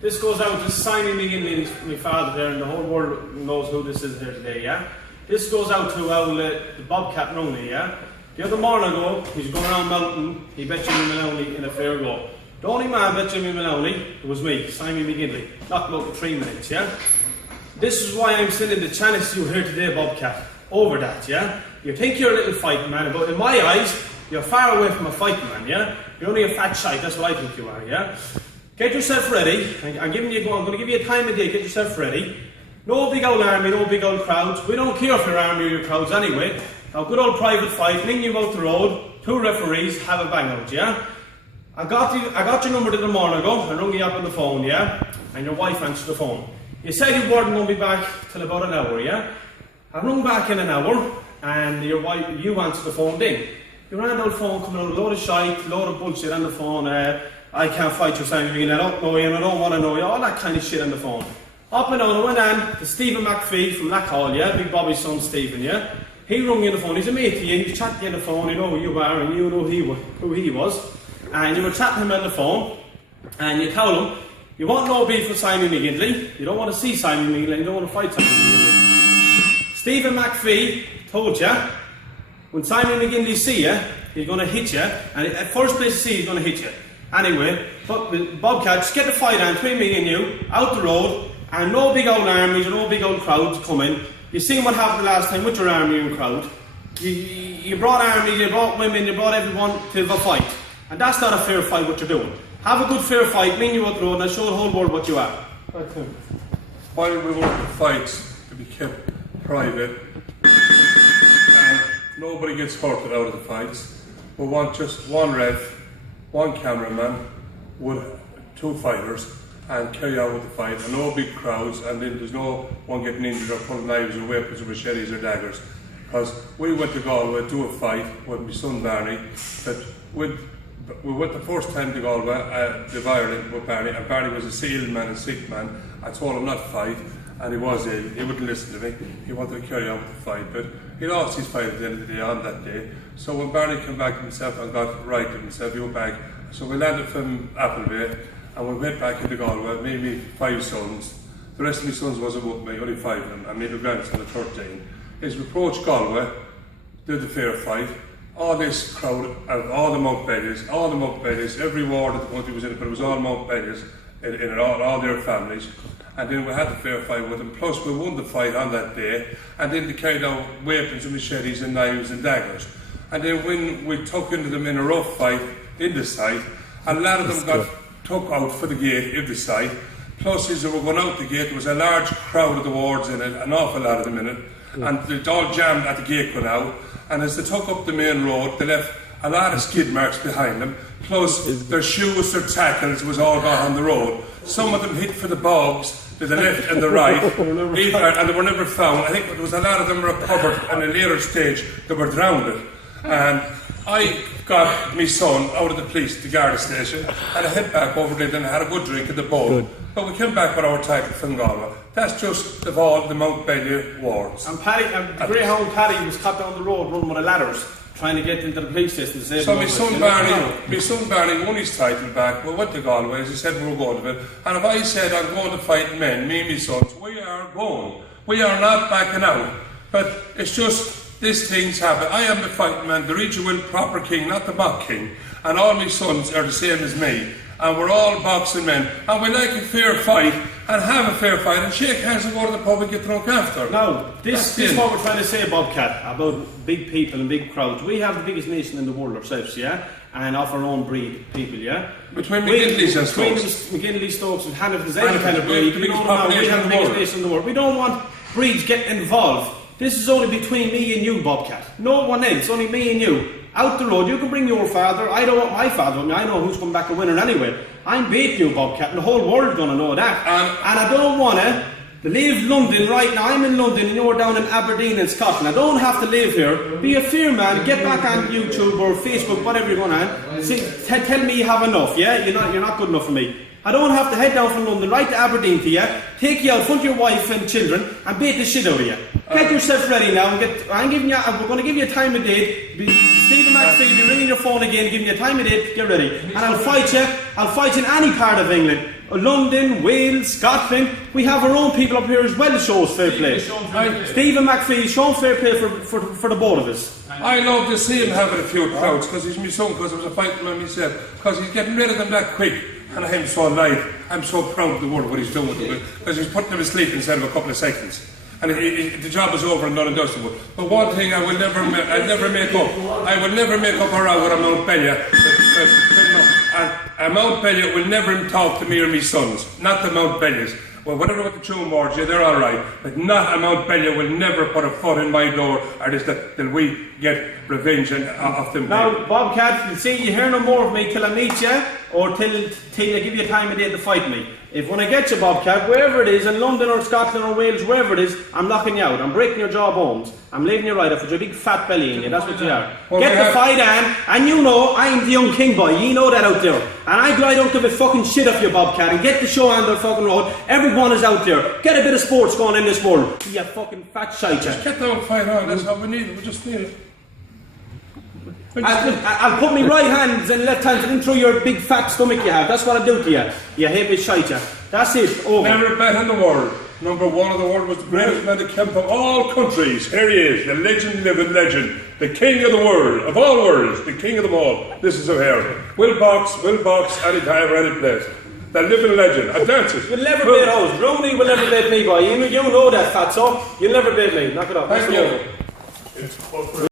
This goes out to Simon Mcginley, my father there, and the whole world knows who this is here today, yeah? This goes out to the bobcat rooney, yeah? The other morning ago, he's going around mountain, he bet Jimmy Maloney in a fair go. The only man bet Jimmy Maloney was me, Simon Mcginley. Knocked him out in 3 minutes, yeah? This is why I'm sending the challenge to you here today, Bobcat. Over that, yeah? You think you're a little fighting man, but in my eyes, you're far away from a fighting man, yeah? You're only a fat shite, that's what I think you are, yeah? Get yourself ready. I'm going to give you a time of day, get yourself ready. No big old army, no big old crowds. We don't care if you're army or your crowds anyway. A good old private fight, ling you out the road, 2 referees, have a bang out, yeah? I got your number the morning ago, I rung you up on the phone, yeah? And your wife answered the phone. You said you weren't going to be back till about an hour, yeah? I rung back in an hour, and you answered the phone then. You ran down the phone, coming out a load of shite, load of bullshit on the phone, I can't fight your Simon Mcginley, I don't know you, I don't want to know you, all that kind of shit on the phone. Up and down, I went on to Stephen McPhee from Blackhall, yeah? Big Bobby's son, Stephen, yeah? He rung you on the phone, he's a mate to you, he was chatting to you on the phone, you know who you are, and you know who he was. And you were chatting to him on the phone, and you told him, you want no beef with Simon Mcginley, you don't want to see Simon Mcginley, you don't want to fight Simon Mcginley. Stephen McPhee told you, when Simon Mcginley see you, he's going to hit you, and at first place to see he's going to hit you. Anyway, but Bobcat, just get the fight on between me and you, out the road, and no big old armies or no big old crowds coming. You seen what happened last time with your army and crowd. You brought armies, you brought women, you brought everyone to the fight. And that's not a fair fight what you're doing. Have a good fair fight, me and you out the road, and I'll show the whole world what you are. Why do we want the fights to be kept private and nobody gets hurted out of the fights? We want just one ref, one cameraman with 2 fighters and carry on with the fight, and no big crowds, and then there's no one getting injured or pulling knives or weapons or machetes or daggers. Because we went to Galway to do a fight with my son Barney, that we went the first time to Galway, the violin with Barney, and Barney was a sealed man, a sick man. I told him not to fight, and he was ill. He wouldn't listen to me. He wanted to carry on with the fight, but he lost his fight at the end of the day on that day. So when Barney came back to himself and got right to himself, he went back. So we landed from Appleby, and we went back into Galway, me and my 5 sons. The rest of my sons wasn't with me, only 5 of them, and my little grandson at 13. Is we approached Galway, did the fair fight. All this crowd of all the Mountbellies, every ward that the country was in it, but it was all Mountbellies in it, all their families. And then we had the fair fight with them, plus we won the fight on that day, and then they carried out weapons and machetes and knives and daggers. And then when we took into them in a rough fight in the site, a lot of them got took out for the gate in the site. Plus as they were going out the gate, there was a large crowd of the wards in it, an awful lot of them in it, and they all jammed at the gate going out. And as they took up the main road, they left a lot of skid marks behind them, plus their shoes, their tackles was all gone on the road. Some of them hit for the bogs to the left and the right, and they were never found. I think there was a lot of them recovered at a later stage that were drowned. And I got my son out of the police, the Garda station, and I head back over there and I had a good drink in the bowl. But we came back with our title from Galway. That's just of all the Mountbelly wards. And the Greyhound Paddy was cut down the road running with the ladders, trying to get into the police station. So my son Barney won his title back. We went to Galway, as he said we were going to it. And if I said I'm going to fight men, me and my sons, we are going. We are not backing out. But it's just, these things happen. I am the fighting man, the regional proper king, not the mock king. And all my sons are the same as me. And we're all boxing men. And we like a fair fight, and have a fair fight, and shake hands and go to the pub and get drunk after. Now, this is what we're trying to say, Bobcat, about big people and big crowds. We have the biggest nation in the world ourselves, yeah? And of our own breed, people, yeah? Between McGinley's and Stokes. Between McGinley, Stokes, and Hannah, if there's any kind of breed, we have the biggest nation in the world. We don't want breeds getting involved. This is only between me and you, Bobcat. No one else, only me and you. Out the road, you can bring your father. I don't want my father with me. I know who's coming back a winner anyway. I'm beating you, Bobcat, and the whole world's going to know that. And I don't want to leave London right now. I'm in London and you're down in Aberdeen in Scotland. I don't have to live here. Be a fair man. Get back on YouTube or Facebook, whatever you're going on. Tell me you have enough, yeah? You're not good enough for me. I don't have to head down from London right to Aberdeen to you, take you out in front of your wife and children, and beat the shit out of you. Get yourself ready now. We're going to give you a time of day. Stephen McPhee be ringing your phone again, giving you a time of day, get ready. And I'll fight you. I'll fight in any part of England. London, Wales, Scotland. We have our own people up here as well to show us fair play. Stephen McPhee, show fair play for the both of us. I love to see him having a few crowds because he's my son, because I was a fighting man myself, because he's getting rid of them that quick. And I'm so alive. I'm so proud of the world what he's doing with them, because he's putting them to sleep instead of a couple of seconds. And the job is over and done and dusted with. But one thing I will never make up. I will never make up a row with a Mount Bellier. And a Mount Bellier will never talk to me or my sons. Not the Mount Belliers. Well, whatever with the two words, yeah, they're all right. But not a Mount Bellier will never put a foot in my door, or till we get revenge off them. Now, Bobcat, you see, you hear no more of me till I meet you, or till I give you time of day to fight me. If when I get you, Bobcat, wherever it is, in London or Scotland or Wales, wherever it is, I'm knocking you out. I'm breaking your jawbones. I'm leaving you right off with your big fat belly in you. That's what you are. Well, get the fight on, and you know I'm the young king boy. You know that out there. And I don't give a fucking shit off you, Bobcat. And get the show on the fucking road. Everyone is out there. Get a bit of sports going in this world. You fucking fat shite. Just get down and fight on. That's what we need. We just need it. I'll put my right hands and left hands in through your big fat stomach you have. That's what I'll do to you. You heavy shite. That's it. Over. Never bet in the world. Number one of the world was the greatest man that came from all countries. Here he is, the legend, living legend, the king of the world, of all worlds, the king of them all. This is him here. Will box, anytime, any place. The living legend, a dancer. You'll never beat those. Rooney will never beat me, boy. You know that, fatso. You'll never beat me. Knock it off. Thank you.